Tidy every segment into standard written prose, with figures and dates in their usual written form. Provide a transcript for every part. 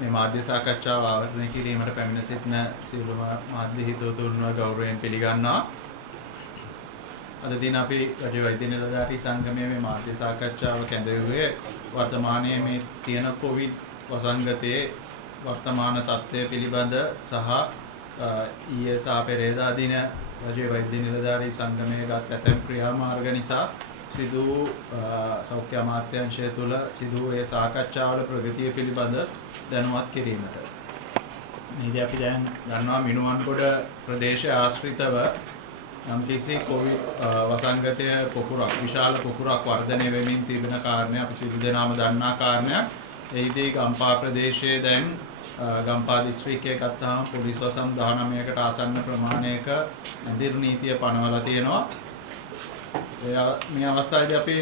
මේ මාධ්‍ය සාකච්ඡාව ආවරණය කිරීමට පැමිණ සිටින සියලුම මාධ්‍ය හිතවතුන්ව ගෞරවයෙන් පිළිගන්නවා. අද දින අපි රජ වෛද්‍ය නිලධාරී සංගමයේ මේ මාධ්‍ය සාකච්ඡාව කැඳවුවේ වර්තමානයේ මේ තියෙන කොවිඩ් වසංගතයේ වර්තමාන තත්ත්වය පිළිබඳ සහ ඊයේ සහ පෙරේදා දින රජ වෛද්‍ය නිලධාරී සංගමයේ ගත් ඇතැම් ක්‍රියාමාර්ග නිසා සිදු සෞඛ්‍ය අමාත්‍යාංශය තුළ සිදු ඒ සාකච්ඡාවල ප්‍රගතිය පිළිබඳ දැනුවත් කිරීමට. මේදී අපි දැන් ගන්නවා මිනුවන්ගොඩ ප්‍රදේශය ආශ්‍රිතව යම්කිසි කොවිඩ් වසංගතය පොකුරක් විශාල පොකුරක් වර්ධනය වෙමින් තිබෙන කාරණය අපි සියලු දෙනාම දන්නා කාරණයක්. එහිදී ගම්පා ප්‍රදේශයේ දැන් ගම්පා දිස්ත්‍රික්කයේ ගත්තාම පොලිස් වසම් 19කට ආසන්න ප්‍රමාණයක ඇඳිර් නීතිය පනවලා තියෙනවා. මේ අවස්ථාවේදී අපි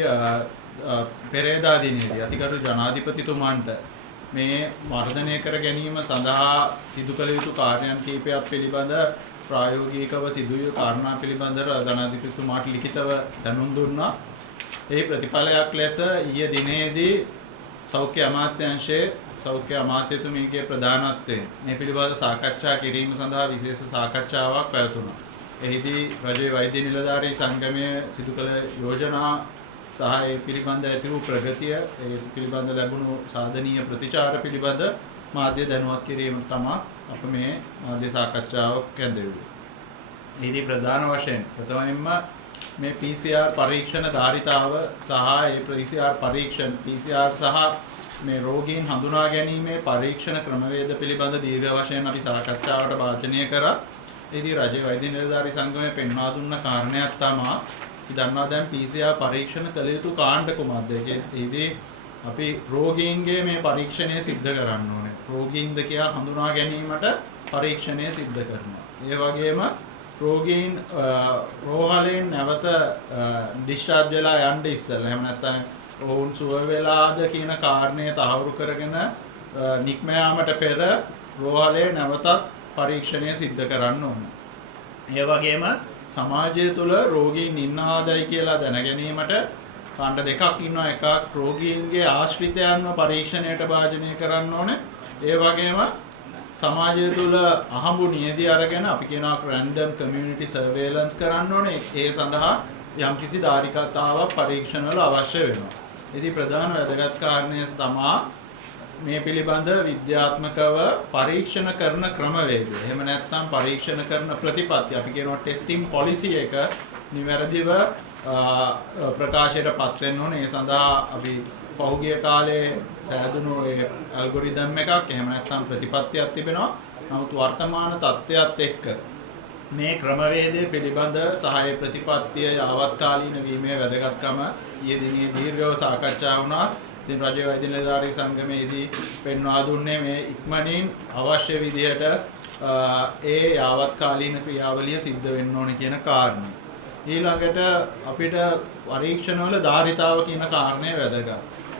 පෙරේදා දිනේදී අතිගරු ජනාධිපතිතුමන්ට මේ වර්ධනය කර ගැනීම සඳහා සිදු කළ යුතු කාර්යයන් කිහිපයක් පිළිබඳ ප්‍රායෝගිකව සිදුවූ කාරණා පිළිබඳව ජනාධිපතිතුමාට ලිඛිතව දැනුම් දුන්නා. ඒ ප්‍රතිඵලයක් ලෙස ඊයේ දිනේදී සෞඛ්‍ය අමාත්‍යාංශයේ සෞඛ්‍ය අමාත්‍යතුමියගේ ප්‍රධානත්වයෙන් මේ පිළිබඳ සාකච්ඡා කිරීම සඳහා විශේෂ සාකච්ඡාවක් පැවැතුණා. එහිදී රජයේ වෛද්‍ය නිලධාරී සංගමයේ සිදු කළ යෝජනා සහ ඒ පිළිබඳ ඇති වූ ප්‍රගතිය, ඒ පිළිබඳ ලැබුණු සාධනීය ප්‍රතිචාර පිළිබඳ මාධ්‍ය දැනුවත් කිරීම තමයි අප මේ මාධ්‍ය සාකච්ඡාව කැඳවුවේ. එහිදී ප්‍රධාන වශයෙන් ප්‍රථමයෙන්ම මේ PCR පරීක්ෂණ ධාරිතාව සහ ඒ PCR පරීක්ෂණ PCR සහ මේ රෝගීන් හඳුනා ගැනීමේ පරීක්ෂණ ක්‍රමවේද පිළිබඳ දීර්ඝ වශයෙන් අපි සාකච්ඡාවට භාජනය කරා. එහිදී රජයේ වෛද්‍ය නිලධාරී සංගමය පෙන්වා දුන්න කාරණයක් තමයි අපි දන්නවා දැන් PCR පරීක්ෂණ කළ යුතු කාණ්ඩ කුමක්ද? එහිදී අපි රෝගීන්ගේ මේ පරීක්ෂණය සිද්ධ කරන්න ඕනේ. රෝගීන්ද කියලා හඳුනා ගැනීමට පරීක්ෂණය සිද්ධ කරනවා. ඒ වගේම රෝගීන් රෝහලෙන් නැවත ඩිස්චාර්ජ් වෙලා යන්න ඉස්සෙල්ලා එහෙම නැත්නම් ඔවුන් සුව වෙලාද කියන කාරණය තහවුරු කරගෙන නික්ම යාමට පෙර රෝහලේ නැවතත් පරීක්ෂණය සිද්ධ කරන්න ඕනේ. ඒ වගේම සමාජය තුළ රෝගීන් ඉන්නවාදයි කියලා දැන ගැනීමට කාණ්ඩ දෙකක් ඉන්නවා. එකක් රෝගීන්ගේ ආශ්‍රිතයන්ව පරීක්ෂණයට භාජනය කරන්න ඕනේ. ඒ වගේම සමාජය තුළ අහඹු නියැදී අරගෙන අපි කියනවා රැන්ඩම් කමියුනිටි සර්වේලන්ස් කරන්න ඕනේ. ඒ සඳහා යම්කිසි ධාරිතාවක් පරීක්ෂණවල අවශ්‍ය වෙනවා. ඉතින් ප්‍රධාන වැදගත් කාරණය තමයි මේ පිළිබඳ විද්‍යාත්මකව පරීක්ෂණ කරන ක්‍රමවේදය. එහෙම නැත්නම් පරීක්ෂණ කරන ප්‍රතිපත්ති අපි කියනවා ටෙස්ටිං පොලිසි එක නිවැරදිව ප්‍රකාශයට පත් වෙන්න ඕනේ. ඒ සඳහා අපි පහුගිය කාලේ සෑදුණු ඒ ඇල්ගොරිතම් එකක් එහෙම නැත්නම් ප්‍රතිපත්තියක් තිබෙනවා. නමුත් වර්තමාන තත්ත්වයට එක්ක මේ ක්‍රමවේදය පිළිබඳ සහ ඒ ප්‍රතිපත්තිය යාවත්කාලීන වීමේ වැදගත්කම ඊයේ දිනේ දීර්ඝව සාකච්ඡා වුණා. ඉතින් රජයේ වෛද්‍ය නිලධාරී සංගමයේදී පෙන්වා දුන්නේ මේ ඉක්මනින් අවශ්‍ය විදිහට ඒ යාවත්කාලීන ක්‍රියාවලිය සිද්ධ වෙන්න ඕනේ කියන කාරණය. ඊළඟට අපිට පරීක්ෂණවල ධාරිතාව කියන කාරණය වැදගත්.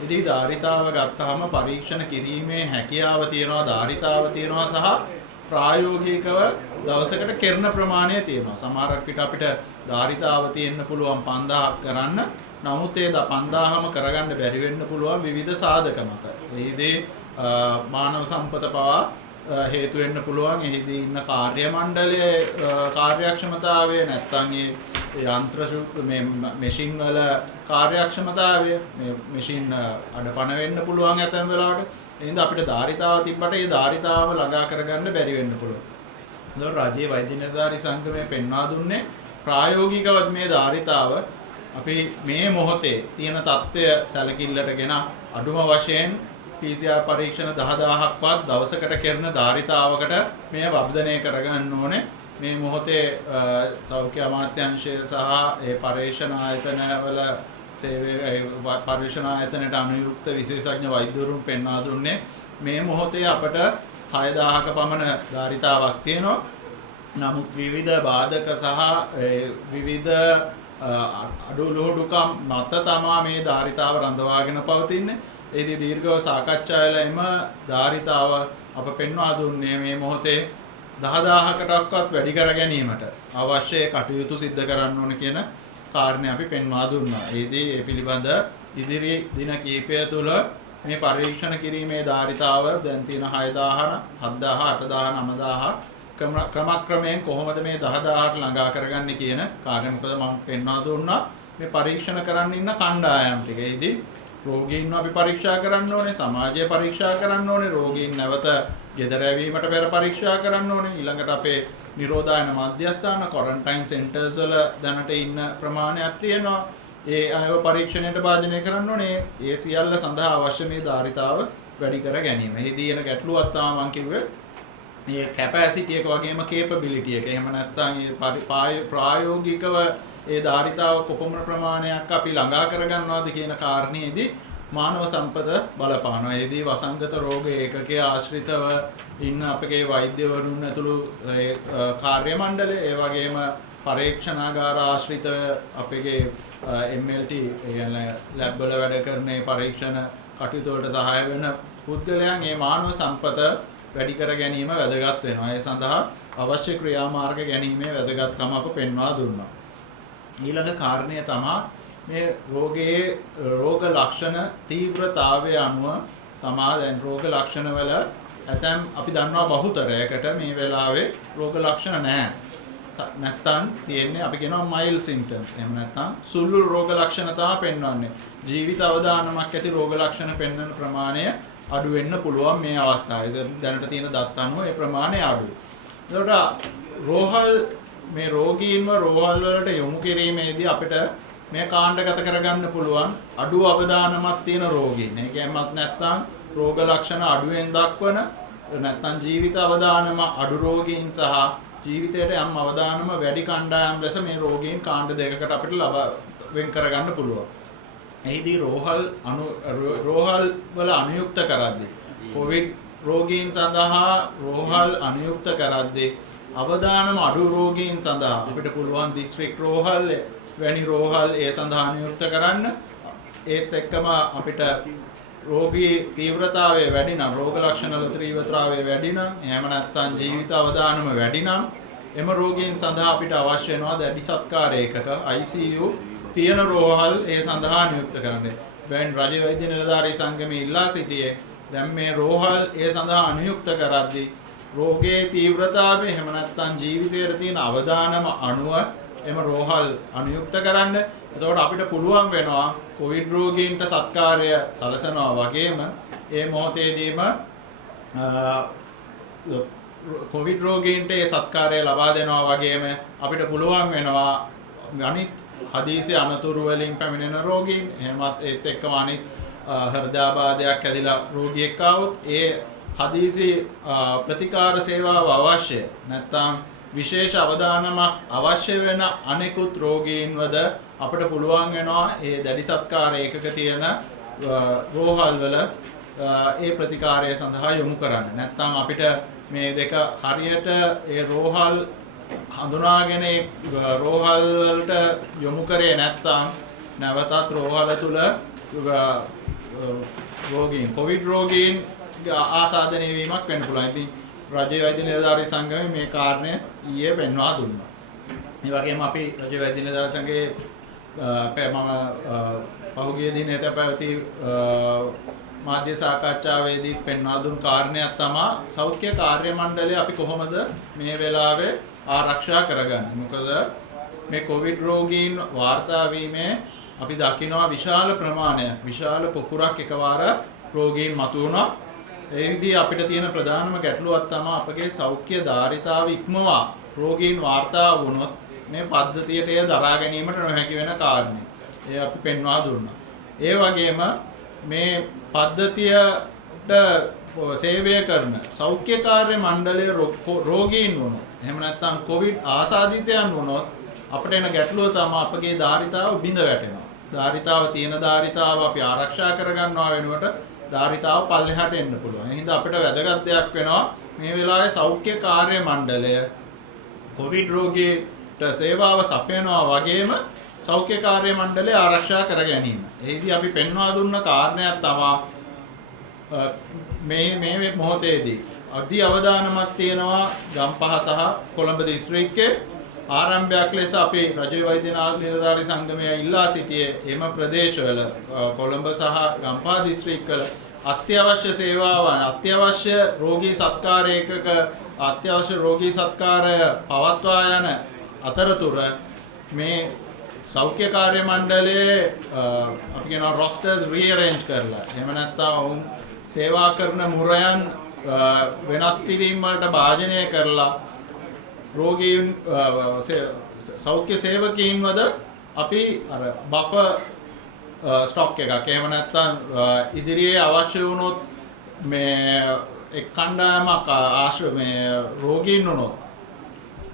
ඉතින් ධාරිතාව ගත්තාම පරීක්ෂණ කිරීමේ හැකියාව තියෙනවා, ධාරිතාව තියෙනවා සහ ප්‍රායෝගිකව දවසකට කරන ප්‍රමාණය තියෙනවා. සමහරක් විට අපිට ධාරිතාව තියෙන්න පුළුවන් 5000ක් කරන්න. නමුත් ඒ 5000ම කරගන්න බැරි වෙන්න පුළුවන් විවිධ සාධක මත. එහිදී මානව සම්පත පවා හේතු වෙන්න පුළුවන්. එහිදී ඉන්න කාර්ය මණ්ඩලයේ කාර්යක්ෂමතාවය නැත්නම් ඒ යන්ත්‍ර මේ මැෂින් වල කාර්යක්ෂමතාවය මේ මැෂින් අඩපණ වෙන්න පුළුවන් ඇතැම් වෙලාවට. එහෙනම් අපිට ධාරිතාව තිබ්බට ඒ ධාරිතාව ළඟා කරගන්න බැරි වෙන්න පුළුවන්. ඒතකොට රාජ්‍ය වෛද්‍ය නිලධාරී සංගමය පෙන්වා දුන්නේ ප්‍රායෝගිකව මේ ධාරිතාව අපි මේ මොහොතේ තියෙන තත්ත්වය සැලකිල්ලටගෙන අඩුම වශයෙන් PCR පරීක්ෂණ 10000ක්වත් දවසකට කරන ධාරිතාවකට මේ වර්ධනය කරගන්න ඕනේ. මේ මොහොතේ සෞඛ්‍ය අමාත්‍යාංශය සහ ඒ පරීක්ෂණ ආයතනවල පරීක්ෂණ ආයතනයට අනුයුක්ත විශේෂඥ වෛද්‍යවරුන් පෙන්වා දුන්නේ මේ මොහොතේ අපට 6000ක පමණ ධාරිතාවක් තියෙනවා. නමුත් විවිධ බාධක සහ විවිධ අඩුලුහුඩුකම් මත තමා මේ ධාරිතාව රඳවාගෙන පවතින්නේ. ඒදී දීර්ඝව සාකච්ඡාවල එම ධාරිතාව අප පෙන්වා දුන්නේ මේ මොහොතේ 10000කටවත් වැඩි කර ගැනීමට අවශ්‍ය කටයුතු සිද්ධ කරන්න ඕන කියන කාරණේ අපි පෙන්වා දුන්නා. ඒදී ඒ පිළිබඳ ඉදිරි දින කිහිපය තුළ මේ පරීක්ෂණ කිරීමේ ධාරිතාව දැන් තියෙන 6000 7000 8000 9000 ක්‍රමක්‍රමයෙන් කොහොමද මේ 10000ට ළඟා කරගන්නේ කියන කාර්යය. මොකද මම පෙන්වා දුන්නා මේ පරීක්ෂණ කරන්න ඉන්න කණ්ඩායම් ටික. ඒදී රෝගීන්ව අපි පරීක්ෂා කරන්න ඕනේ, සමාජය පරීක්ෂා කරන්න ඕනේ, රෝගීන් නැවත ගෙදර ඇවීමට පෙර පරීක්ෂා කරන්න ඕනේ. ඊළඟට අපේ නිරෝධායන මධ්‍යස්ථාන ක්වොරන්ටයින් සෙන්ටර්ස් වල දැනට ඉන්න ප්‍රමාණයක් තියෙනවා. ඒ අයව පරීක්ෂණයට භාජනය කරන්න ඕනේ. ඒ සියල්ල සඳහා අවශ්‍ය මේ ධාරිතාව වැඩි කර ගැනීම. එහිදී එන ගැටලුවක් තමයි මම කිව්වේ මේ කැපැසිටි එක වගේම කේපබිලිටි එක. එහෙම නැත්නම් මේ ප්‍රායෝගිකව ඒ ධාරිතාව කොපමණ ප්‍රමාණයක් අපි ළඟා කරගන්නවද කියන කාරණේදී මානව සම්පත බලපානවා. එහිදී වසංගත රෝග ඒකකයේ ආශ්‍රිතව ඉන්න අපගේ වෛද්‍යවරුන් ඇතුළු කාර්ය මණ්ඩලය, ඒ වගේම පරීක්ෂණාගාර ආශ්‍රිතව අපගේ MLT කියන්නේ ලැබ් වල වැඩ කරන පරීක්ෂණ කටයුතු වලට සහාය වෙන පුද්ගලයන් මේ මානව සම්පත වැඩි කර ගැනීම වැදගත් වෙනවා. ඒ සඳහා අවශ්‍ය ක්‍රියාමාර්ග ගැනීමේ වැදගත්කම අප පෙන්වා දුන්නා. ඊළඟ කාරණය තමයි මේ රෝගයේ රෝග ලක්ෂණ තීව්‍රතාවය අනුව තමයි දැන් රෝග ලක්ෂණ වල ඇතැම් අපි දන්නවා බහුතරයකට මේ වෙලාවේ රෝග ලක්ෂණ නැහැ. නැත්තම් තියෙන්නේ අපි කියනවා mild symptoms. එහෙම නැත්නම් සුළු රෝග ලක්ෂණ තමයි පෙන්වන්නේ. ජීවිත අවදානමක් ඇති රෝග ලක්ෂණ පෙන්වන ප්‍රමාණය අඩු වෙන්න පුළුවන් මේ අවස්ථාවේ. දැනට තියෙන දත් අනුව ඒ ප්‍රමාණය අඩුයි. ඒකට රෝහල් මේ රෝගීන්ව රෝහල් වලට යොමු කිරීමේදී අපිට මේ කාණ්ඩගත කරගන්න පුළුවන් අඩු අවදානමක් තියෙන රෝගීන්. ඒ කියන්නේත් නැත්නම් රෝග ලක්ෂණ අඩුවෙන් දක්වන නැත්නම් ජීවිත අවදානම අඩු රෝගීන් සහ ජීවිතයට යම් අවදානම වැඩි කණ්ඩායම් ලෙස මේ රෝගීන් කාණ්ඩ දෙකකට අපිට වෙන් කරගන්න පුළුවන්. එහිදී රෝහල් වල අනුයුක්ත කරද්දී කොවිඩ් රෝගීන් සඳහා රෝහල් අනුයුක්ත කරද්දී අවදානම අඩු රෝගීන් සඳහා අපිට පුළුවන් දිස්ත්‍රික් රෝහල් වැනි රෝහල් ඒ සඳහා නියුක්ත කරන්න. ඒත් එක්කම අපිට රෝගී තීව්‍රතාවය වැඩි නම් රෝග ලක්ෂණ වල තීව්‍රතාවය වැඩි නම් එහෙම නැත්නම් ජීවිත අවදානම වැඩි නම් එම රෝගීන් සඳහා අපිට අවශ්‍ය වෙනවා දැඩි සත්කාර ඒකක ICU තියෙන රෝහල් ඒ සඳහා නියුක්ත කරන්න. දැන් රජ වෛද්‍ය නිලධාරී සංගමයේ ඉල්ලා සිටියේ දැන් මේ රෝහල් ඒ සඳහා අනුයුක්ත කරද්දී රෝගයේ තීව්‍රතාවය එහෙම නැත්නම් ජීවිතයට තියෙන අවදානම අනුව එම රෝහල් අනුයුක්ත කරන්න. එතකොට අපිට පුළුවන් වෙනවා කොවිඩ් රෝගීන්ට සත්කාරය සලසනවා වගේම ඒ මොහොතේදීම කොවිඩ් රෝගීන්ට ඒ සත්කාරය ලබා දෙනවා වගේම අපිට පුළුවන් වෙනවා අනිත් හදිසි අනතුරු වලින් පැමිණෙන රෝගීන් එහෙමත් ඒත් එක්කම අනිත් හෘදයාබාධයක් ඇතිලා රෝගියෙක් ආවොත් ඒ හදිසි ප්‍රතිකාර සේවාව අවශ්‍ය නැත්නම් විශේෂ අවධානමක් අවශ්‍ය වෙන අනෙකුත් රෝගීන්වද අපිට පුළුවන් වෙනවා ඒ දැඩි සත්කාර ඒකක තියෙන රෝහල් වල ඒ ප්‍රතිකාරය සඳහා යොමු කරන්න. නැත්නම් අපිට මේ දෙක හරියට ඒ රෝහල් හඳුනාගෙන රෝහල් වලට යොමු කරේ නැත්නම් නැවතත් රෝහල තුල රෝගීන් කොවිඩ් රෝගීන් ආසාදනය වීමක් වෙන්න පුළුවන්. ඉතින් රජ්‍ය වෛද්‍ය නිලධාරී සංගමයේ මේ කාරණය ඊයේ පෙන්වා දුන්නා. ඒ වගේම අපි රජ්‍ය වෛද්‍ය නිලධාරී සංගමයේ පහුගිය දිනේට පැවති මාධ්‍ය සාකච්ඡාවේදී පෙන්වා දුන් කාරණයක් තමයි සෞඛ්‍ය කාර්ය මණ්ඩලය අපි කොහොමද මේ වෙලාවේ ආරක්ෂා කරගන්නේ. මොකද මේ කොවිඩ් රෝගීන් වාර්තා වීමේ අපි දකිනවා විශාල ප්‍රමාණයක් විශාල පොකුරක් එකවර රෝගීන් මතුවුණා. ඒ විදිහේ අපිට තියෙන ප්‍රධානම ගැටලුවක් තමයි අපගේ සෞඛ්‍ය ධාරිතාව ඉක්මවා රෝගීන් වාර්තා වුණොත් මේ පද්ධතියට එය දරා ගැනීමට නොහැකි වෙන කාරණේ. ඒ අපි පෙන්වා දුන්නා. ඒ වගේම මේ පද්ධතියට සේවය කරන සෞඛ්‍ය කාර්ය මණ්ඩලයේ රෝගීන් වුණොත් එහෙම නැත්නම් කොවිඩ් ආසාදිතයන් වුණොත් අපිට එන ගැටලුව තමයි අපගේ ධාරිතාව බිඳ වැටෙනවා. ධාරිතාව තියෙන ධාරිතාව අපි ආරක්ෂා කරගන්නවා වෙනුවට ධාරිතාව පල්ලෙහාට එන්න පුළුවන්. එහෙනම් අපිට වැදගත් දෙයක් වෙනවා මේ වෙලාවේ සෞඛ්‍ය කාර්ය මණ්ඩලය කොවිඩ් රෝගීන්ට සේවාව සපයනවා වගේම සෞඛ්‍ය කාර්ය මණ්ඩලය ආරක්ෂා කර ගැනීම. එහිදී අපි පෙන්වා දුන්න කාරණයක් තමයි මේ මොහොතේදී අධි අවදානමක් තියෙනවා ගම්පහ සහ කොළඹ දිස්ත්‍රික්කයේ ආරම්භයක් ලෙස අපි රජයේ වෛද්‍ය නිලධාරී සංගමය ඉල්ලා සිටියේ එම ප්‍රදේශවල කොළඹ සහ ගම්පහ දිස්ත්‍රික්කවල අත්‍යවශ්‍ය සේවාවන් අත්‍යවශ්‍ය රෝගී සත්කාර ඒකක අත්‍යවශ්‍ය රෝගී සත්කාරය පවත්වා යන අතරතුර මේ සෞඛ්‍ය කාර්ය මණ්ඩලයේ අපි කියනවා රොස්ටර්ස් රීඅරේන්ජ් කරලා එහෙම නැත්නම් ඔවුන් සේවා කරන මුරයන් වෙනස් කිරීම වලට භාජනය කරලා රෝගීන් සෞඛ්‍ය සේවකීන්වද අපි අර බෆර් ස්ටොක් එකක් එහෙම නැත්නම් ඉදිරියේ අවශ්‍ය වුණොත් මේ එක් කණ්ඩායමක් ආශ්‍රය මේ රෝගීන් වුණොත්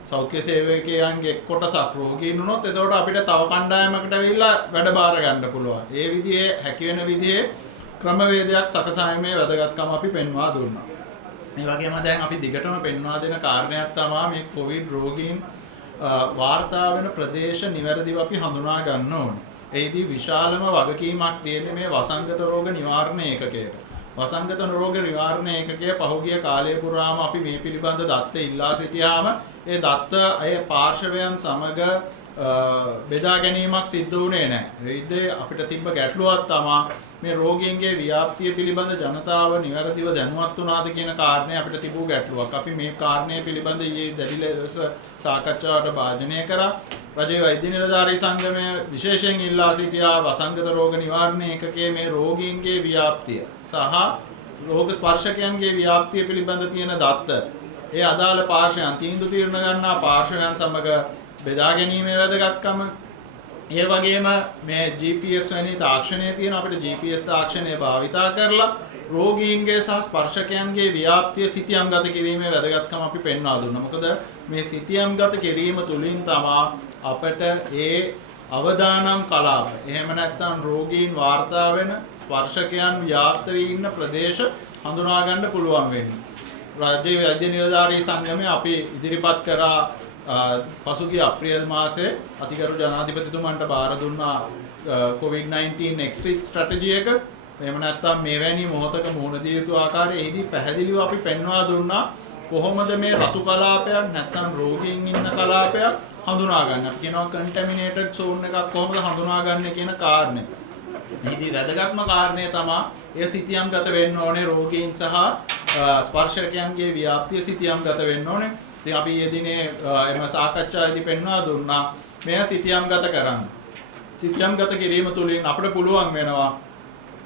සෞඛ්‍ය සේවකයන්ගේ කොටසක් රෝගීන් වුණොත් එතකොට අපිට තව කණ්ඩායමකට ඇවිල්ලා වැඩ බාර ගන්න පුළුවන්. ඒ විදිහේ හැකි වෙන විදිහේ ක්‍රමවේදයක් සකසාීමේ වැදගත්කම අපි පෙන්වා දුන්නා. මේ වගේම දැන් අපි දිගටම පෙන්වා දෙන කාරණයක් තමයි මේ කොවිඩ් රෝගීන් වාර්තා වෙන ප්‍රදේශ නිවැරදිව අපි හඳුනා ගන්න ඕනේ. එහිදී විශාලම වගකීමක් තියෙන්නේ මේ වසංගත රෝග නිවාරණ ඒකකයට. වසංගත රෝග නිවාරණ ඒකකය පහුගිය කාලය පුරාම අපි මේ පිළිබඳ දත්ත ඉල්ලා සිටියාම ඒ දත්ත අය පාර්ශවයන් සමග බෙදා ගැනීමක් සිද්ධ වුණේ නැහැ. ඒකේ අපිට තිබ්බ ගැටලුවක් තමයි මේ රෝගීන්ගේ ව්‍යාප්තිය පිළිබඳ ජනතාව නිවැරදිව දැනුවත් වුණාද කියන කාරණේ අපිට තිබූ ගැටලුවක්. අපි මේ කාරණය පිළිබඳ ඊයේ දැඩි ලෙස සාකච්ඡාවට භාජනය කරා. රජයේ වෛද්‍ය නිලධාරී සංගමය විශේෂයෙන් ඉල්ලා සිටියා වසංගත රෝග නිවාරණ ඒකකයේ මේ රෝගීන්ගේ ව්‍යාප්තිය සහ රෝග ස්පර්ශකයන්ගේ ව්‍යාප්තිය පිළිබඳ තියෙන දත්ත ඒ අදාළ පාර්ශ්වයන් තීන්දුව తీරන ගන්නා පාර්ශ්වයන් සමග බෙදා ගැනීමේ වැදගත්කම ඒ වගේම මේ GPS වැනි තාක්ෂණයේ තියෙන අපිට GPS තාක්ෂණය භාවිතා කරලා රෝගීන්ගේ සහ ස්පර්ශකයන්ගේ ව්‍යාප්තිය සිතියම්ගත කිරීමේ වැදගත්කම අපි පෙන්වා දුන්නා. මොකද මේ සිතියම්ගත කිරීම තුලින් තමයි අපිට ඒ අවදානම් කලාප එහෙම නැත්නම් රෝගීන් වාර්තා වෙන ස්පර්ශකයන් ව්‍යාප්ත වී ඉන්න ප්‍රදේශ හඳුනා ගන්න පුළුවන් වෙන්නේ. රාජ්‍ය වෛද්‍ය නිලධාරී සංගමය අපි ඉදිරිපත් කරා පසුගිය අප්‍රේල් මාසයේ අතිගරු ජනාධිපතිතුමන්ට බාර දුන්නා COVID-19 exit strategy එක. එහෙම නැත්නම් මෙවැනි මොහොතක මුහුණ දිය යුතු ආකාරය එහිදී පැහැදිලිව අපි පෙන්වා දුන්නා කොහොමද මේ රතු කලාපයක් නැත්නම් රෝගීන් ඉන්න කලාපයක් හඳුනා ගන්න. අපි කියනවා contaminated zone එකක් කොහොමද හඳුනාගන්නේ කියන කාරණේ. මේදී වැදගත්ම කාරණේ තමයි ඒ සිතියම්ගත වෙන්න ඕනේ රෝගීන් සහ ස්පර්ශකයන්ගේ ව්‍යාප්තිය සිතියම්ගත වෙන්න ඕනේ. ඉතින් අපි යෙදිනේ එම සාකච්ඡාවේදී පෙන්වා දුන්නා මෙය සිතියම්ගත කරන්න. සිතියම්ගත කිරීම තුළින් අපිට පුළුවන් වෙනවා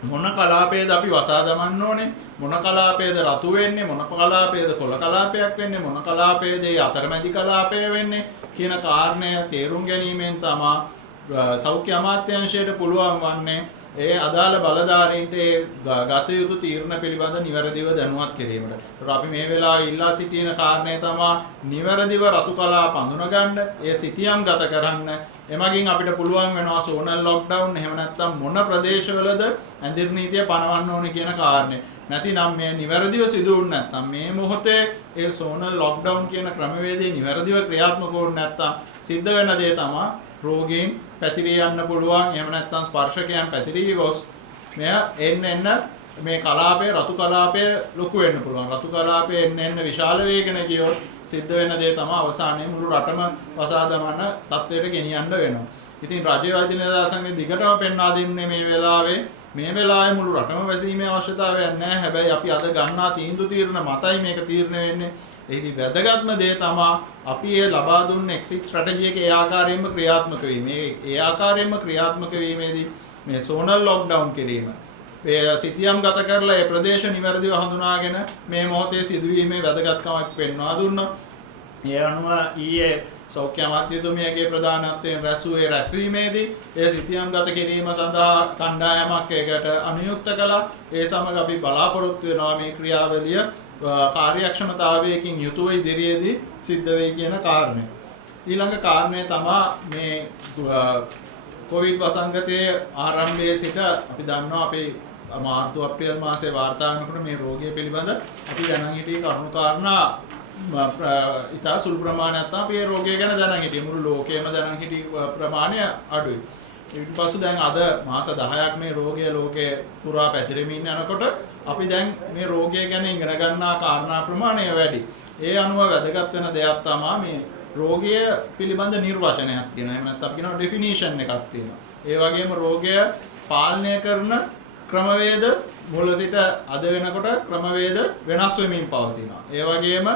මොන කලාපයේද අපි වසා දමන්න ඕනේ, මොන කලාපයේද රතු වෙන්නේ, මොන කලාපයේද කොළ කලාපයක් වෙන්නේ, මොන කලාපයේද අතරමැදි කලාපය වෙන්නේ කියන කාරණය තේරුම් ගැනීමෙන් තමයි සෞඛ්‍ය අමාත්‍යාංශයට පුළුවන් වන්නේ ඒ අදාළ බලධාරීන්ට ගත යුතු තීරණ පිළිබඳ නිවැරදිව දැනුවත් කිරීමට. ඒත් අපි මේ වෙලාවේ ඉල්ලා සිටින කාරණය තමයි නිවැරදිව රතු කලාප අඳුනගන්න, ඒ සිතියම් ගත කරන්න. එමගින් අපිට පුළුවන් වෙනවා සෝනල් ලොක්ඩවුන් එහෙම නැත්නම් මොන ප්‍රදේශවලද ඇඳිරි නීතිය පනවන්න ඕනේ කියන කාරණේ. නැතිනම් මේ නිවැරදිව සිදු වුනේ නැත්නම් මේ මොහොතේ ඒ සෝනල් ලොක්ඩවුන් කියන ක්‍රමවේදය නිවැරදිව ක්‍රියාත්මක වුනේ නැත්නම් සිද්ධ වෙන දේ තමයි රෝගීන් පැතිරී යන්න පුළුවන්. එහෙම නැත්නම් ස්පර්ශකයන් පැතිරී ගොස් මෙය එන්න මේ කලාපයේ රතු කලාපය ලොකු වෙන්න පුළුවන්. රතු කලාපයේ එන්න විශාල වේගන ගියොත් සිද්ධ වෙන දේ තමයි අවසානයේ මුළු රටම වසා දමන තත්ත්වයට ගෙනියන්න වෙනවා. ඉතින් රාජ්‍ය වෛද්‍ය නිලධාරී සංගමයේ දිගටම පෙන්වා දෙන්නේ මේ වෙලාවේ මුළු රටම වැසීමේ අවශ්‍යතාවයක් නැහැ. හැබැයි අපි අද ගන්නා තීන්දුව తీරන මතයි මේක තීරණය වෙන්නේ. එහිදී වැදගත්ම දේ තමයි අපි ඒ ලබා දුන්න එක්සිට් ස්ට්‍රැටජි එක ඒ ආකාරයෙන්ම ක්‍රියාත්මක වීම. ඒ ආකාරයෙන්ම ක්‍රියාත්මක වීමේදී මේ සෝනල් ලොක්ඩවුන් කිරීම, ඒ සිතියම් ගත කරලා ඒ ප්‍රදේශ නිවැරදිව හඳුනාගෙන මේ මොහොතේ සිදුවීමේ වැදගත්කමක් පෙන්වා දුන්නා. ඒ අනුව ඊයේ සෞඛ්‍ය අමාත්‍යතුමියගේ ප්‍රධානත්වයෙන් රැස්වූ රැස්වීමේදී ඒ සිතියම් ගත කිරීම සඳහා කණ්ඩායමක් ඒකට අනුයුක්ත කළා. ඒ සමග අපි බලාපොරොත්තු වෙනවා මේ ක්‍රියාවලිය කාර්යක්ෂමතාවයකින් යුතුව ඉදිරියේදී සිද්ධ වෙයි කියන කාරණය. ඊළඟ කාරණය තමයි මේ කොවිඩ් වසංගතයේ ආරම්භයේ සිට අපි දන්නවා අපි මාර්තු අප්‍රේල් මාසයේ වාර්තා වෙනකොට මේ රෝගය පිළිබඳ අපි දැනන් හිටියේ කරුණු කාරණා ඉතා සුළු ප්‍රමාණයක් තමයි අපි මේ රෝගය ගැන දැනන් හිටියේ. මුළු ලෝකයේම දැනන් හිටි ප්‍රමාණය අඩුයි. ඊට පස්සේ දැන් අද මාස 10ක් මේ රෝගය ලෝකේ පුරා පැතිරෙමින් යනකොට අපි දැන් මේ රෝගය ගැන ඉගෙන ගන්නා කාරණා ප්‍රමාණය වැඩි. ඒ අනුව වැදගත් වෙන දෙයක් තමයි මේ රෝගය පිළිබඳ නිර්වචනයක් තියෙනවා. එහෙම නැත්නම් අපි කියනවා ඩෙෆිනිෂන් එකක් තියෙනවා. ඒ වගේම රෝගය පාලනය කරන ක්‍රමවේද මුල සිට අද වෙනකොට ක්‍රමවේද වෙනස් වෙමින් පවතිනවා. ඒ වගේම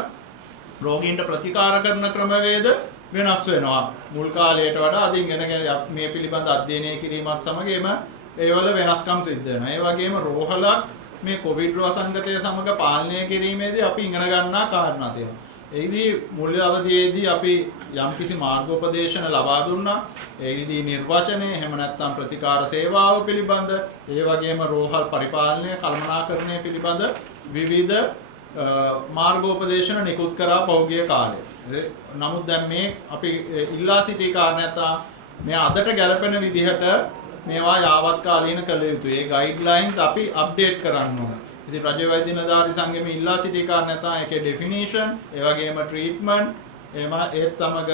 රෝගීන්ට ප්‍රතිකාර කරන ක්‍රමවේද වෙනස් වෙනවා. මුල් කාලයට වඩා අද ඉගෙන මේ පිළිබඳ අධ්‍යයනය කිරීමත් සමග ඒවල වෙනස්කම් සිද්ධ වෙනවා. ඒ වගේම රෝහලක් මේ කොවිඩ් වසංගතය සමග පාලනය කිරීමේදී අපි ඉගෙන ගන්නා කාරණා තියෙනවා. එහිදී මුල් අවධියේදී අපි යම්කිසි මාර්ගෝපදේශන ලබා දුන්නා. එහිදී නිර්වචනය, එහෙම නැත්නම් ප්‍රතිකාර සේවාව පිළිබඳ, ඒ වගේම රෝහල් පරිපාලනය, කළමනාකරණය පිළිබඳ විවිධ මාර්ගෝපදේශන නිකුත් කරා පහුගිය කාලේ. නමුත් දැන් මේ අපි ඉල්ලා සිටි කාරණයක් මේ අදට ගැලපෙන විදිහට මේවා යාවත් කාලීන කළ යුතුයි. ඒ ගයිඩ්ලයින්ස් අපි අප්ඩේට් කරන්න ඕන. ඉතින් රජ වෛද්‍ය නිලධාරී සංගමේ ඉල්ලා සිටි කාරණා තමයි ඒකේ ඩෙෆිනිෂන්, ඒ වගේම ට්‍රීට්මන්ට්, ඒත් තමග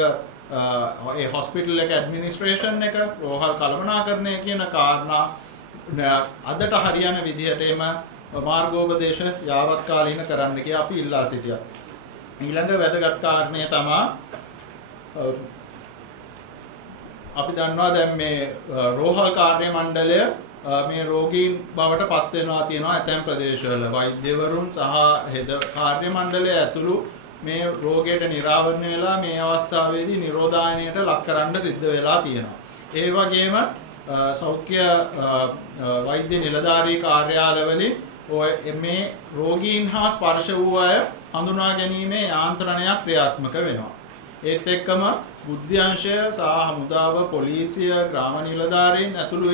ඒ හොස්පිටල් එක ඇඩ්මිනිස්ට්‍රේෂන් එක, රෝහල් කළමනාකරණය කියන කාරණා අදට හරියන විදිහට මාර්ගෝපදේශ යාවත් කාලීන කරන්න කියලා අපි ඉල්ලා සිටියා. ඊළඟ වැදගත් කාරණය තමයි අපි දන්නවා දැන් මේ රෝහල් කාර්ය මණ්ඩලය මේ රෝගීන් බවට පත් වෙනවා තියෙනවා ඇතැම් ප්‍රදේශවල. වෛද්‍යවරුන් සහ හෙද කාර්ය මණ්ඩලය ඇතුළු මේ රෝගයට නිරාවරණය වෙලා මේ අවස්ථාවේදී නිරෝධායනයට ලක් කරන්න සිද්ධ වෙලා තියෙනවා. ඒ වගේම සෞඛ්‍ය වෛද්‍ය නිලධාරී කාර්යාලවලින් මේ රෝගීන් හා ස්පර්ශ වූ අය හඳුනා ගැනීමේ යාන්ත්‍රණයක් ක්‍රියාත්මක වෙනවා. ඒත් එක්කම බුද්ධ්‍යංශය සහ හමුදාව, පොලිසිය, ග්‍රාම නිලධාරීන් ඇතුළු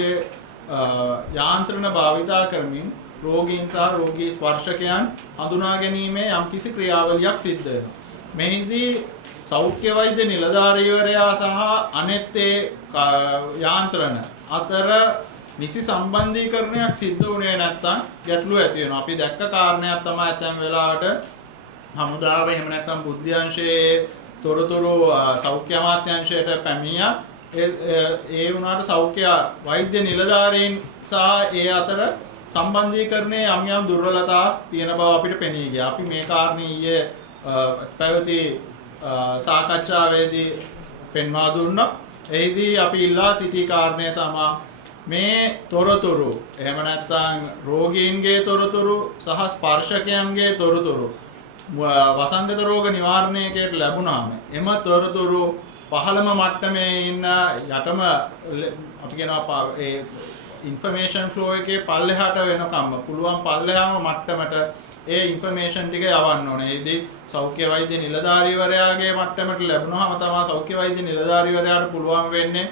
යාන්ත්‍රණ භාවිතා කරමින් රෝගීන් සහ රෝගී ස්පර්ශකයන් හඳුනා ගැනීමේ යම්කිසි ක්‍රියාවලියක් සිද්ධ වෙනවා. මෙහිදී සෞඛ්‍ය වෛද්‍ය නිලධාරීවරයා සහ අනෙත් යාන්ත්‍රණ අතර නිසි සම්බන්ධීකරණයක් සිද්ධ වුණේ නැත්නම් ගැටලු ඇති වෙනවා. අපි දැක්ක කාරණයක් තමයි ඇතැම් වෙලාවට හමුදාව එහෙම නැත්නම් බුද්ධ්‍යංශයේ තොරතුරු සෞඛ්‍ය අමාත්‍යාංශයට පැමිණියා. ඒ වුණාට සෞඛ්‍ය වෛද්‍ය නිලධාරීන් සහ ඒ අතර සම්බන්ධීකරණයේ යම් දුර්වලතා තියෙන බව අපිට පෙනී ගියා. අපි මේ කාරණේ ඊයේ පැවති සාකච්ඡාවේදී පෙන්වා දුන්නා. එහිදී අපි ඉල්ලා සිටි කාරණය තමයි මේ තොරතුරු, එහෙම නැත්නම් රෝගීන්ගේ තොරතුරු සහ ස්පර්ශකයන්ගේ තොරතුරු වසංගත රෝග නිවාරණයකට ලැබුණාම එම තොරතුරු පහළම මට්ටමේ ඉන්න යටම අපි කියනවා ඒ ඉන්ෆර්මේෂන් ෆ්ලෝ එකේ පල්ලෙහාට වෙනකම්ම පුළුවන් පල්ලෙහාම මට්ටමට ඒ ඉන්ෆර්මේෂන් ටික යවන්න ඕනේ. ඒදී සෞඛ්‍ය වෛද්‍ය නිලධාරීවරයාගේ මට්ටමට ලැබුණාම තමයි සෞඛ්‍ය වෛද්‍ය නිලධාරීවරයාට පුළුවන් වෙන්නේ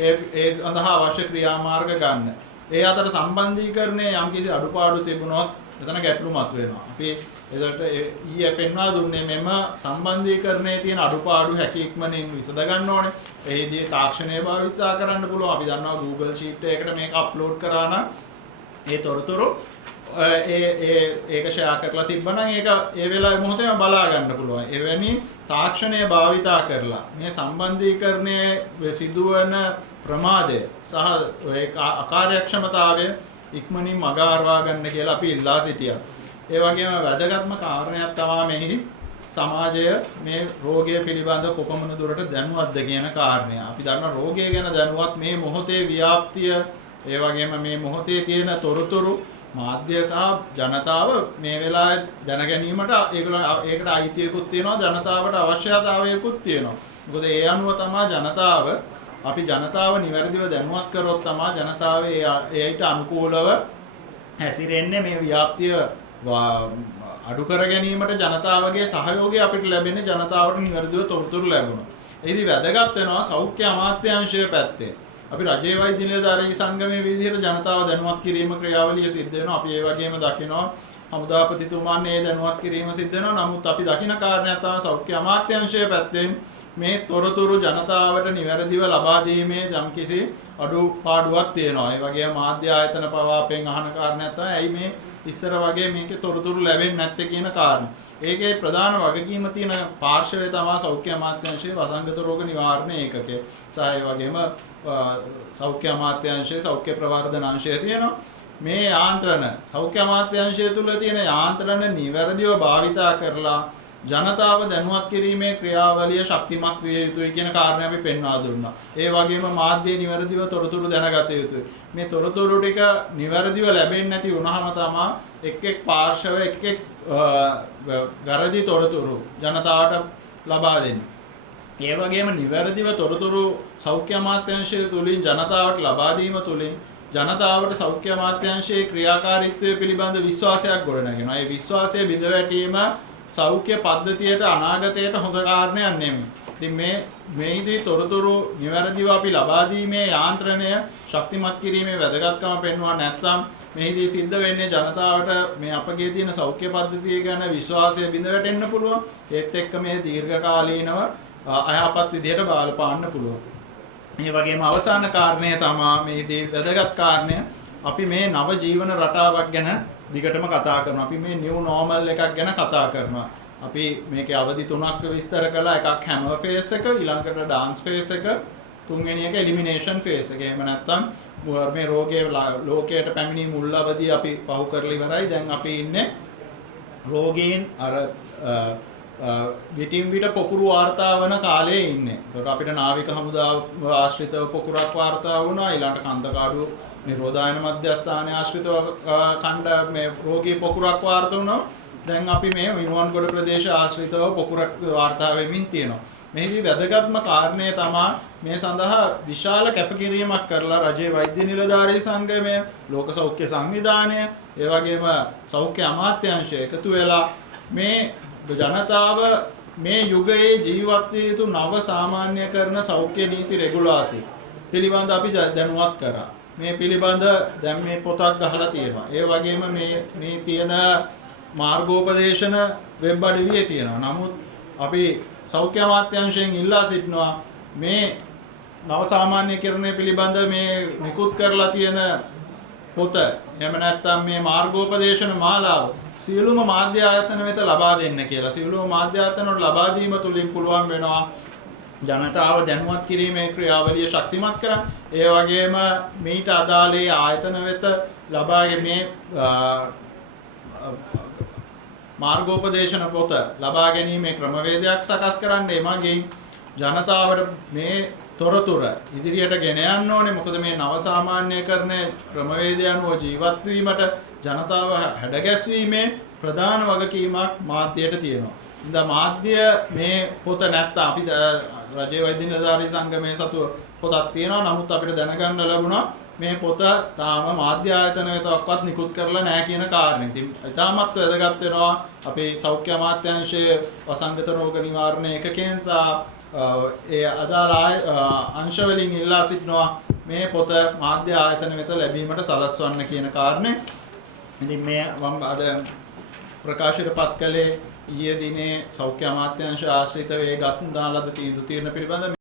ඒ සඳහා අවශ්‍ය ක්‍රියාමාර්ග ගන්න. ඒ අතර සම්බන්ධීකරණයේ යම්කිසි අඩුපාඩු තිබුණොත් එතන ගැටලු මතුවෙනවා. අපි එදට ඊයේ පෙන්වා දුන්නේ මෙම සම්බන්ධීකරණයේ තියෙන අඩුපාඩු හැකි ඉක්මනින් විසඳ ගන්න ඕනේ. එහිදී තාක්ෂණය භාවිතා කරන්න පුළුවන්. අපි දන්නවා Google Sheet එකකට මේක අප්ලෝඩ් කරා නම් ඒ තොරතුරු ඒක ෂෙයා කරලා තිබ්බනම් ඒක ඒ වෙලාවේ මොහොතේම බලා ගන්න පුළුවන්. එවැනි තාක්ෂණය භාවිතා කරලා මේ සම්බන්ධීකරණයේ සිදුවන ප්‍රමාදය සහ ඒ අකාර්යක්ෂමතාවය ඉක්මනින් මග අරවා ගන්න කියලා අපි ඉල්ලා සිටියා. ඒ වගේම වැදගත්ම කාරණයක් තමයි මෙහි සමාජය මේ රෝගය පිළිබඳ කොපමණ දුරට දැනුවත්ද කියන කාරණය. අපි දන්නා රෝගය ගැන දැනුවත් මේ මොහොතේ ව්‍යාප්තිය, ඒ වගේම මේ මොහොතේ තියෙන තොරතුරු මාධ්‍ය සහ ජනතාව මේ වෙලාවේ දැන ගැනීමට ඒකට අයිතියකුත් තියෙනවා, ජනතාවට අවශ්‍යතාවයකුත් තියෙනවා. මොකද ඒ අනුව තමයි ජනතාව නිවැරදිව දැනුවත් කරොත් තමයි ජනතාව ඒට අනුකූලව හැසිරෙන්නේ. මේ ව්‍යාප්තිය අඩු කර ගැනීමට ජනතාවගේ සහයෝගය අපිට ලැබෙන්නේ ජනතාවට නිවැරදිව තොරතුරු ලැබුණොත්. ඒදි වැදගත් වෙනවා සෞඛ්‍ය අමාත්‍යාංශය පැත්තේ. අපි රජයේ වෛද්‍ය නිලධාරී සංගමයේ විදිහට ජනතාව දැනුවත් කිරීම ක්‍රියාවලිය සිද්ධ වෙනවා. අපි ඒ වගේම දකිනවා හමුදාපතිතුමාන්නේ දැනුවත් කිරීම සිද්ධ වෙනවා. නමුත් අපි දකින කාරණයක් තමයි සෞඛ්‍ය අමාත්‍යාංශය පැත්තෙන් මේ තොරතුරු ජනතාවට නිවැරදිව ලබා දීමේ යම්කිසි අඩුපාඩුවක් තියෙනවා. ඒ වගේම මාධ්‍ය ආයතන පවා අපෙන් අහන කාරණයක් තමයි ඇයි මේ ඉස්සර වගේ මේකේ තොරතුරු ලැබෙන්නේ නැත්තේ කියන කාරණා. ඒකේ ප්‍රධාන වගකීම තියෙන පාර්ශවය තමයි සෞඛ්‍ය අමාත්‍යාංශයේ වසංගත රෝග නිවාරණ ඒකකය. සහ ඒ වගේම සෞඛ්‍ය අමාත්‍යාංශයේ සෞඛ්‍ය ප්‍රවර්ධන අංශය තියෙනවා. මේ යාන්ත්‍රණ සෞඛ්‍ය අමාත්‍යාංශය තුල තියෙන යාන්ත්‍රණ නිවැරදිව භාවිතා කරලා ජනතාව දැනුවත් කිරීමේ ක්‍රියාවලිය ශක්තිමත් විය යුතුයි කියන කාරණය අපි පෙන්වා දුන්නා. ඒ වගේම මාධ්‍ය නිවැරදිව තොරතුරු දැනගත යුතුයි. මේ තොරතුරු ටික නිවැරදිව ලැබෙන්නේ නැති වුණාම තමයි එක් පාර්ශව එක් වැරදි තොරතුරු ජනතාවට ලබා දෙන්නේ. ඒ වගේම නිවැරදිව තොරතුරු සෞඛ්‍ය අමාත්‍යාංශය තුලින් ජනතාවට ලබා දීම තුලින් ජනතාවට සෞඛ්‍ය අමාත්‍යාංශයේ ක්‍රියාකාරීත්වය පිළිබඳ විශ්වාසයක් ගොඩනගෙනවා. ඒ විශ්වාසය බිඳ වැටීම සෞඛ්‍ය පද්ධතියට අනාගතයට හොඳ කාරණයක් නෙමෙයි. ඉතින් මේදී තොරතුරු නිවැරදිව අපි ලබා දීමේ යාන්ත්‍රණය ශක්තිමත් කිරීමේ වැදගත්කම පෙන්වුවා නැත්නම් මෙහිදී සිද්ධ වෙන්නේ ජනතාවට මේ අපගේ තියෙන සෞඛ්‍ය පද්ධතිය ගැන විශ්වාසය බිඳ වැටෙන්න පුළුවන්. ඒත් එක්ක මේ දීර්ඝකාලීනව අයහපත් විදිහට බලපාන්න පුළුවන්. මේ වගේම අවසාන කාරණය තමයි මේදී වැදගත් කාරණය අපි මේ නව ජීවන රටාවක් ගැන දිගටම කතා කරනවා. අපි මේ නිව් නෝමල් එකක් ගැන කතා කරනවා. අපි මේකේ අවධි තුනක් විස්තර කළා. එකක් හැමර් ෆේස් එක, ඊළඟට ඩාන්ස් ෆේස් එක, තුන්වෙනි එක එලිමිනේෂන් ෆේස් එක. එහෙම නැත්නම් මේ රෝගයේ ලෝකයට පැමිණි මුල් අවධිය අපි පහු කරලා ඉවරයි. දැන් අපි ඉන්නේ රෝගීන් අර විටින් විට පොකුරු වාර්තා වන කාලයේ ඉන්නේ. ඒකට අපිට නාවික හමුදාව ආශ්‍රිතව පොකුරක් වාර්තා වුණා. ඊළඟට කන්දකාඩු නිරෝධායන මධ්‍යස්ථානයේ ආශ්‍රිතව ඛණ්ඩ මේ රෝගී පොකුරක් වාර්තා වුණා. දැන් අපි මේ විනුවන්ගොඩ ප්‍රදේශ ආශ්‍රිතව පොකුරක් වාර්තා වෙමින් තියෙනවා. මේකේ වැදගත්ම කාරණය තමයි මේ සඳහා විශාල කැපකිරීමක් කරලා රජයේ වෛද්‍ය නිලධාරී සංගමය, ලෝක සෞඛ්‍ය සංවිධානය, ඒ වගේම සෞඛ්‍ය අමාත්‍යාංශය එකතු වෙලා මේ ජනතාව මේ යුගයේ ජීවත් විය යුතු නව සාමාන්‍යකරණ සෞඛ්‍ය නීති රෙගුලාසි පිළිබඳ අපි දැනුවත් කරා. මේ පිළිබඳ දැන් මේ පොතක් ගහලා තියෙනවා. ඒ වගේම මේ තියෙන මාර්ගෝපදේශන වෙබ් අඩවියේ තියෙනවා. නමුත් අපි සෞඛ්‍ය අමාත්‍යාංශයෙන් ඉල්ලා සිටිනවා මේ නව සාමාන්‍යකරණය පිළිබඳ මේ නිකුත් කරලා තියෙන පොත එහෙම නැත්නම් මේ මාර්ගෝපදේශන මාලාව සියලුම මාධ්‍ය ආයතන වෙත ලබා දෙන්න කියලා. සියලුම මාධ්‍ය ආයතන වල ලබා දීම තුලින් පුළුවන් වෙනවා ජනතාව දැනුවත් කිරීමේ ක්‍රියාවලිය ශක්තිමත් කරන්න. ඒ වගේම මේට අදාළ ආයතන වෙත ලබාගේ මේ මාර්ගෝපදේශන පොත ලබා ගැනීමේ ක්‍රමවේදයක් සකස් කරන්න. එමගින් ජනතාවට මේ තොරතුර ඉදිරියට ගෙන යන්න ඕනේ. මොකද මේ නව සාමාන්‍යකරණ ක්‍රමවේදය අනුව ජීවත් වීමට ජනතාව හැඩගැස්වීමේ ප්‍රධාන වගකීමක් මාධ්‍යයට තියෙනවා. ඉතින් මාධ්‍ය මේ පොත නැත්නම් අපි රජයේ වෛද්‍ය නිලධාරී සංගමයේ සතු පොතක් තියෙනවා. නමුත් අපිට දැනගන්න ලැබුණා මේ පොත තාම මාධ්‍ය ආයතන වෙතවත් නිකුත් කරලා නැහැ කියන කාරණේ. ඉතින් ඉතාමත් වැදගත් වෙනවා අපේ සෞඛ්‍ය අමාත්‍යාංශයේ වසංගත රෝග නිවාරණ ඒකකයෙන් සහ ඒ අදාළ අංශ වලින් ඉල්ලා සිටිනවා මේ පොත මාධ්‍ය ආයතන වෙත ලැබීමට සලස්වන්න කියන කාරණේ. ඉතින් මේ මම අද ප්‍රකාශයටපත් කළේ ඊයේ දිනේ සෞඛ්‍ය අමාත්‍යාංශ ආශ්‍රිතව ඒ ගත් දාන ලද තීන්දුව පිළිබඳ